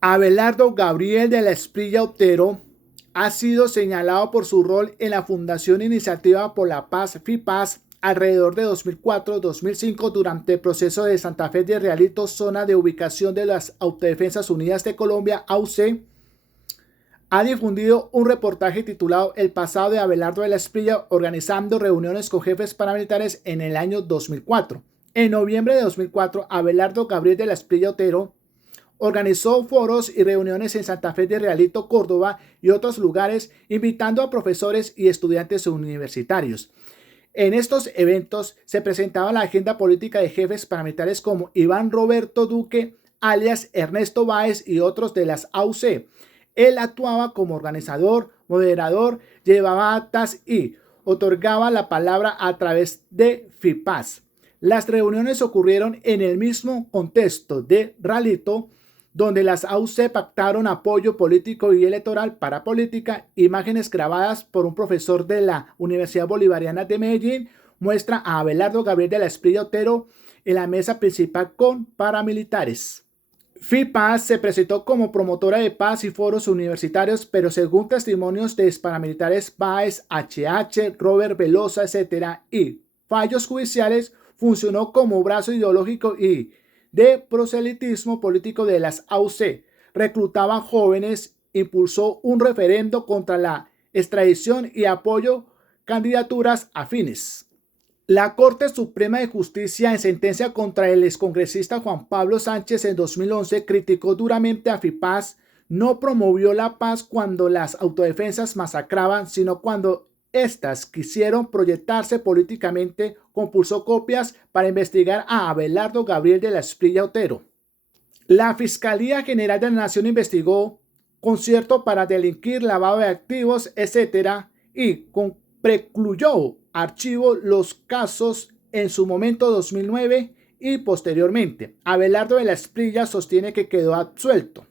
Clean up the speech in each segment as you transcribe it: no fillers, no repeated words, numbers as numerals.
Abelardo Gabriel de la Espriella Otero ha sido señalado por su rol en la Fundación Iniciativa por la Paz, FIPAZ, alrededor de 2004-2005 durante el proceso de Santa Fe de Realito, zona de ubicación de las Autodefensas Unidas de Colombia, AUC. Ha difundido un reportaje titulado El pasado de Abelardo de la Espriella, organizando reuniones con jefes paramilitares en el año 2004. En noviembre de 2004, Abelardo Gabriel de la Espriella Otero organizó foros y reuniones en Santa Fe de Realito, Córdoba y otros lugares, invitando a profesores y estudiantes universitarios. En estos eventos se presentaba la agenda política de jefes paramilitares como Iván Roberto Duque, alias Ernesto Báez, y otros de las AUC. Él actuaba como organizador, moderador, llevaba actas y otorgaba la palabra a través de FIPAZ. Las reuniones ocurrieron en el mismo contexto de Realito, donde las AUC pactaron apoyo político y electoral para política. Imágenes grabadas por un profesor de la Universidad Bolivariana de Medellín muestra a Abelardo Gabriel de la Espriella Otero en la mesa principal con paramilitares. FIPAZ se presentó como promotora de paz y foros universitarios, pero según testimonios de paramilitares Báez, HH, Robert Velosa, etc., y fallos judiciales, funcionó como brazo ideológico y de proselitismo político de las AUC. Reclutaba jóvenes, impulsó un referendo contra la extradición y apoyó candidaturas afines. La Corte Suprema de Justicia, en sentencia contra el excongresista Juan Pablo Sánchez en 2011, criticó duramente a FIPAZ. No promovió la paz cuando las autodefensas masacraban, sino cuando estas quisieron proyectarse políticamente. Compulsó copias para investigar a Abelardo Gabriel de la Espriella Otero. La Fiscalía General de la Nación investigó concierto para delinquir, lavado de activos, etc. y precluyó archivo los casos en su momento 2009 y posteriormente. Abelardo de la Espriella sostiene que quedó absuelto.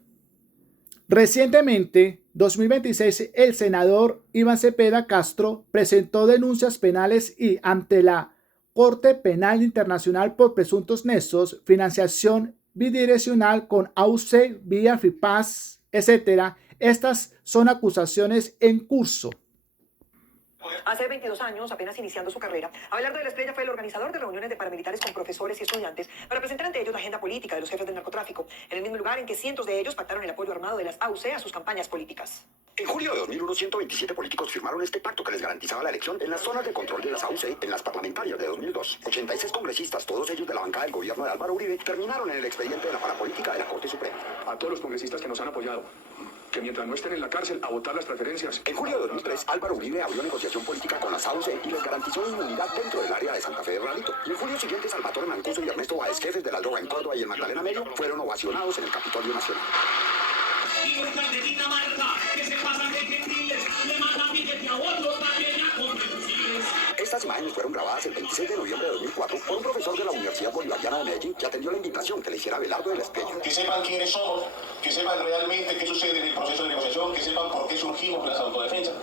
Recientemente, 2026, el senador Iván Cepeda Castro presentó denuncias penales y ante la Corte Penal Internacional por presuntos nexos, financiación bidireccional con AUC, vía FIPAZ, etc. Estas son acusaciones en curso. Hace 22 años, apenas iniciando su carrera, Abelardo de la Espriella fue el organizador de reuniones de paramilitares con profesores y estudiantes para presentar ante ellos la agenda política de los jefes del narcotráfico, en el mismo lugar en que cientos de ellos pactaron el apoyo armado de las AUC a sus campañas políticas. En julio de 2001, 127 políticos firmaron este pacto que les garantizaba la elección en las zonas de control de las AUC en las parlamentarias de 2002. 86 congresistas, todos ellos de la bancada del gobierno de Álvaro Uribe, terminaron en el expediente de la parapolítica de la Corte Suprema. A todos los congresistas que nos han apoyado, que mientras no estén en la cárcel, a votar las preferencias. En julio de 2003, Álvaro Uribe abrió negociación política con las AUC y les garantizó inmunidad dentro del área de Santa Fe de Realito. Y en julio siguiente, Salvatore Mancuso y Ernesto Báez, jefes de la droga en Córdoba y en Magdalena Medio, fueron ovacionados en el Capitolio Nacional. Estas imágenes fueron grabadas el 26 de noviembre de 2004 por un profesor de la Universidad Bolivariana de Medellín que atendió la invitación que le hiciera Abelardo de la Espriella. Que sepan quiénes somos, que sepan realmente qué sucede en el proceso de negociación, que sepan por qué surgimos las autodefensas,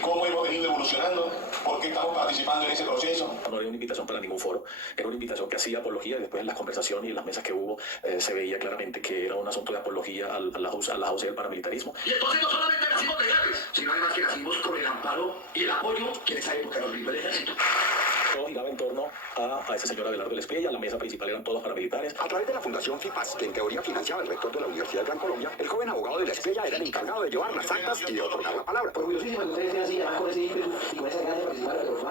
cómo hemos venido evolucionando, por qué estamos participando en ese proceso. No era una invitación para ningún foro, era una invitación que hacía apología, y después en las conversaciones y en las mesas que hubo se veía claramente que era un asunto de apología a la AUC del paramilitarismo. Y entonces no solamente nacimos legales, sino además que nacimos con el amparo y el apoyo que en esa época nos brindó el ejército. Todo giraba en torno a ese señor Abelardo de la Espriella. La mesa principal eran todos paramilitares. A través de la Fundación FIPAZ, que en teoría financiaba el rector de la Universidad de Gran Colombia, el joven abogado de la Espriella era el encargado de llevar las actas y de otorgar la palabra. Orgullosísimo que ustedes estén así, además con ese ímpetu y con esa ganas de participar, pero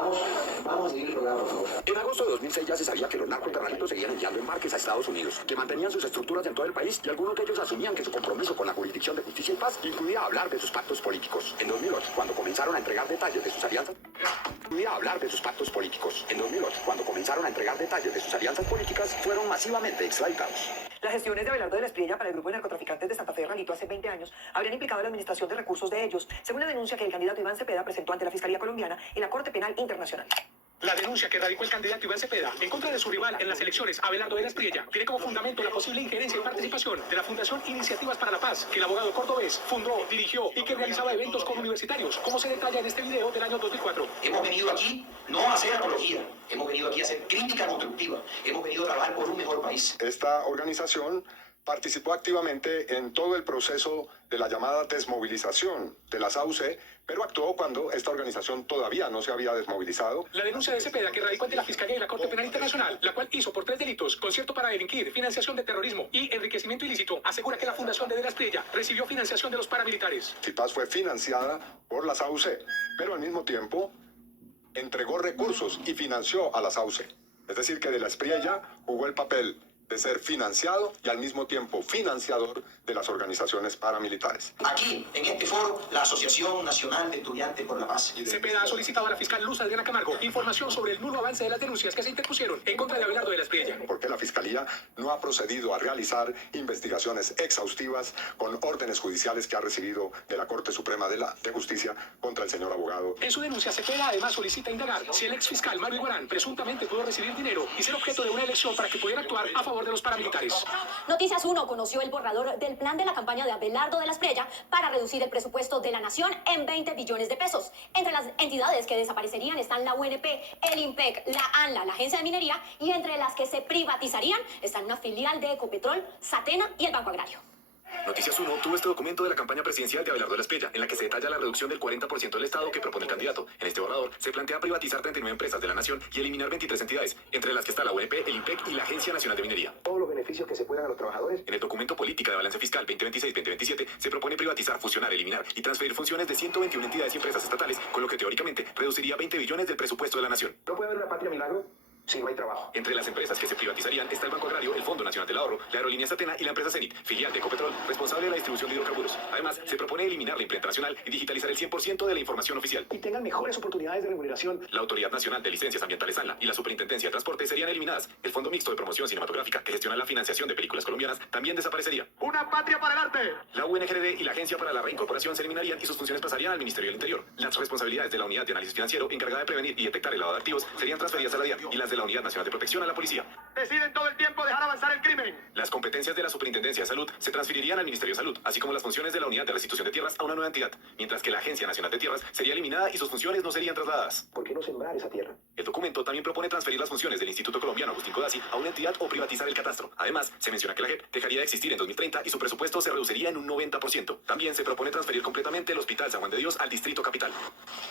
vamos a seguir el programa, por favor. En agosto de 2006 ya se sabía que los narcos de Realito seguían enviando embarques a Estados Unidos, que mantenían sus estructuras en todo el país y algunos de ellos asumían que su compromiso con la jurisdicción de justicia y paz incluía hablar de sus pactos políticos. En 2008, cuando comenzaron a entregar detalles de sus alianzas, fueron masivamente extraditados. Las gestiones de Abelardo de la Espriella para el grupo de narcotraficantes de Santa Fe de Realito hace 20 años habrían implicado la administración de recursos de ellos, según la denuncia que el candidato Iván Cepeda presentó ante la Fiscalía Colombiana y la Corte Penal Internacional. La denuncia que radicó el candidato Iván Cepeda en contra de su rival en las elecciones, Abelardo de la Espriella, tiene como fundamento la posible injerencia y participación de la Fundación Iniciativas para la Paz, que el abogado cordobés fundó, dirigió y que realizaba eventos con universitarios, como se detalla en este video del año 2004. Hemos venido aquí no a hacer apología, hemos venido aquí a hacer crítica constructiva, hemos venido a trabajar por un mejor país. Esta organización participó activamente en todo el proceso de la llamada desmovilización de las AUC, pero actuó cuando esta organización todavía no se había desmovilizado. La denuncia de Cepeda, que radicó ante la Fiscalía y la Corte Penal Internacional, la cual hizo por 3 delitos: concierto para delinquir, financiación de terrorismo y enriquecimiento ilícito, asegura que la Fundación de la Espriella recibió financiación de los paramilitares. FIPAS fue financiada por las AUC, pero al mismo tiempo entregó recursos y financió a las AUC. Es decir, que de la Espriella jugó el papel de ser financiado y al mismo tiempo financiador de las organizaciones paramilitares. Aquí, en este foro, la Asociación Nacional de Estudiantes por la Paz. Cepeda ha solicitado a la fiscal Luz Adriana Camargo información sobre el nulo avance de las denuncias que se interpusieron en contra de Abelardo de la Espriella. Porque la Fiscalía no ha procedido a realizar investigaciones exhaustivas con órdenes judiciales que ha recibido de la Corte Suprema de Justicia contra el señor abogado. En su denuncia, Cepeda además solicita indagar si el exfiscal Mario Iguarán presuntamente pudo recibir dinero y ser objeto de una elección para que pudiera actuar a favor de los paramilitares. Noticias 1 conoció el borrador del plan de la campaña de Abelardo de la Espriella para reducir el presupuesto de la nación en 20 billones de pesos. Entre las entidades que desaparecerían están la UNP, el IMPEC, la ANLA, la Agencia de Minería, y entre las que se privatizarían están una filial de Ecopetrol, Satena y el Banco Agrario. Noticias 1 obtuvo este documento de la campaña presidencial de Abelardo de la Espriella, en la que se detalla la reducción del 40% del Estado que propone el candidato. En este borrador se plantea privatizar 39 empresas de la nación y eliminar 23 entidades, entre las que está la UNP, el IMPEC y la Agencia Nacional de Minería. Todos los beneficios que se puedan a los trabajadores. En el documento Política de Balance Fiscal 2026-2027 se propone privatizar, fusionar, eliminar y transferir funciones de 121 entidades y empresas estatales, con lo que teóricamente reduciría 20 billones del presupuesto de la nación. No puede haber una patria milagro si no hay trabajo. Entre las empresas que se privatizarían está el Banco Agrario, el Fondo Nacional del Ahorro, la aerolínea Satena y la empresa Cenit, filial de Ecopetrol, responsable de la distribución de hidrocarburos. Además, se propone eliminar la imprenta nacional y digitalizar el 100% de la información oficial. Y tengan mejores oportunidades de remuneración. La Autoridad Nacional de Licencias Ambientales ANLA y la Superintendencia de Transporte serían eliminadas. El Fondo Mixto de Promoción Cinematográfica, que gestiona la financiación de películas colombianas, también desaparecería. ¡Una patria para el arte! La UNGRD y la Agencia para la Reincorporación se eliminarían y sus funciones pasarían al Ministerio del Interior. Las responsabilidades de la Unidad de Análisis Financiero, encargada de prevenir y detectar el lavado de activos, serían transferidas a la DIAN y las de la Unidad Nacional de Protección a la Policía. Deciden todo el tiempo dejar avanzar el crimen. Las competencias de la Superintendencia de Salud se transferirían al Ministerio de Salud, así como las funciones de la Unidad de Restitución de Tierras a una nueva entidad, mientras que la Agencia Nacional de Tierras sería eliminada y sus funciones no serían trasladadas. ¿Por qué no sembrar esa tierra? El documento también propone transferir las funciones del Instituto Colombiano Agustín Codazzi a una entidad o privatizar el catastro. Además, se menciona que la JEP dejaría de existir en 2030 y su presupuesto se reduciría en un 90%. También se propone transferir completamente el Hospital San Juan de Dios al Distrito Capital.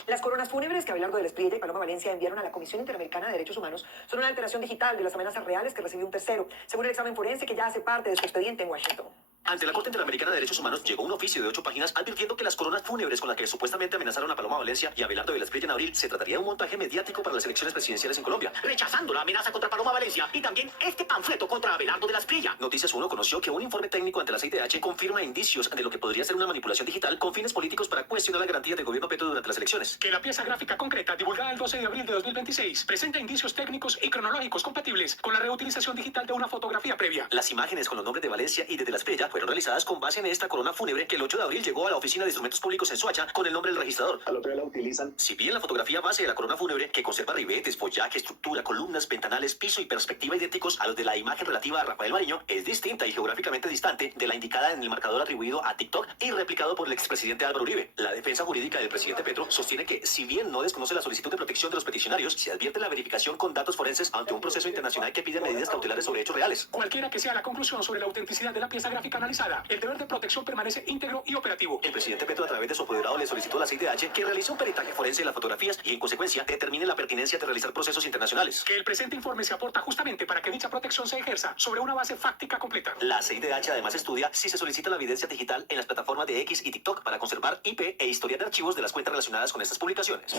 Las coronas fúnebres que Abelardo de la Espriella y Paloma Valencia enviaron a la Comisión Interamericana de Derechos Humanos son una alteración digital de las amenazas reales que recibió un tercero, según el examen forense que ya hace parte de su expediente en Washington. Ante la Corte Interamericana de Derechos Humanos llegó un oficio de 8 páginas advirtiendo que las coronas fúnebres con las que supuestamente amenazaron a Paloma Valencia y a Abelardo de la Espriella en abril se trataría de un montaje mediático para las elecciones presidenciales en Colombia, rechazando la amenaza contra Paloma Valencia y también este panfleto contra Abelardo de la Espriella. Noticias 1 conoció que un informe técnico ante la CIDH confirma indicios de lo que podría ser una manipulación digital con fines políticos para cuestionar la garantía del gobierno Petro durante las elecciones. Que la pieza gráfica concreta, divulgada el 12 de abril de 2026, presenta indicios técnicos y cronológicos compatibles con la reutilización digital de una fotografía previa. Las imágenes con los nombres de Valencia y de la Espriella fueron realizadas con base en esta corona fúnebre que el 8 de abril llegó a la Oficina de Instrumentos Públicos en Soacha con el nombre del registrador. Al otro día la utilizan. Si bien la fotografía base de la corona fúnebre, que conserva ribetes, follaje, estructura, columnas, ventanales, piso y perspectiva idénticos a los de la imagen relativa a Rafael Mariño, es distinta y geográficamente distante de la indicada en el marcador atribuido a TikTok y replicado por el expresidente Álvaro Uribe. La defensa jurídica del presidente Petro sostiene que, si bien no desconoce la solicitud de protección de los peticionarios, se advierte la verificación con datos forenses ante un proceso internacional que pide medidas cautelares sobre hechos reales. Cualquiera que sea la conclusión sobre la autenticidad de la pieza gráfica analizada, el deber de protección permanece íntegro y operativo. El presidente Petro, a través de su apoderado, le solicitó a la CIDH que realice un peritaje forense de las fotografías y, en consecuencia, determine la pertinencia de realizar procesos internacionales. Que el presente informe se aporta justamente para que dicha protección se ejerza sobre una base fáctica completa. La CIDH además estudia si se solicita la evidencia digital en las plataformas de X y TikTok para conservar IP e historial de archivos de las cuentas relacionadas con estas publicaciones.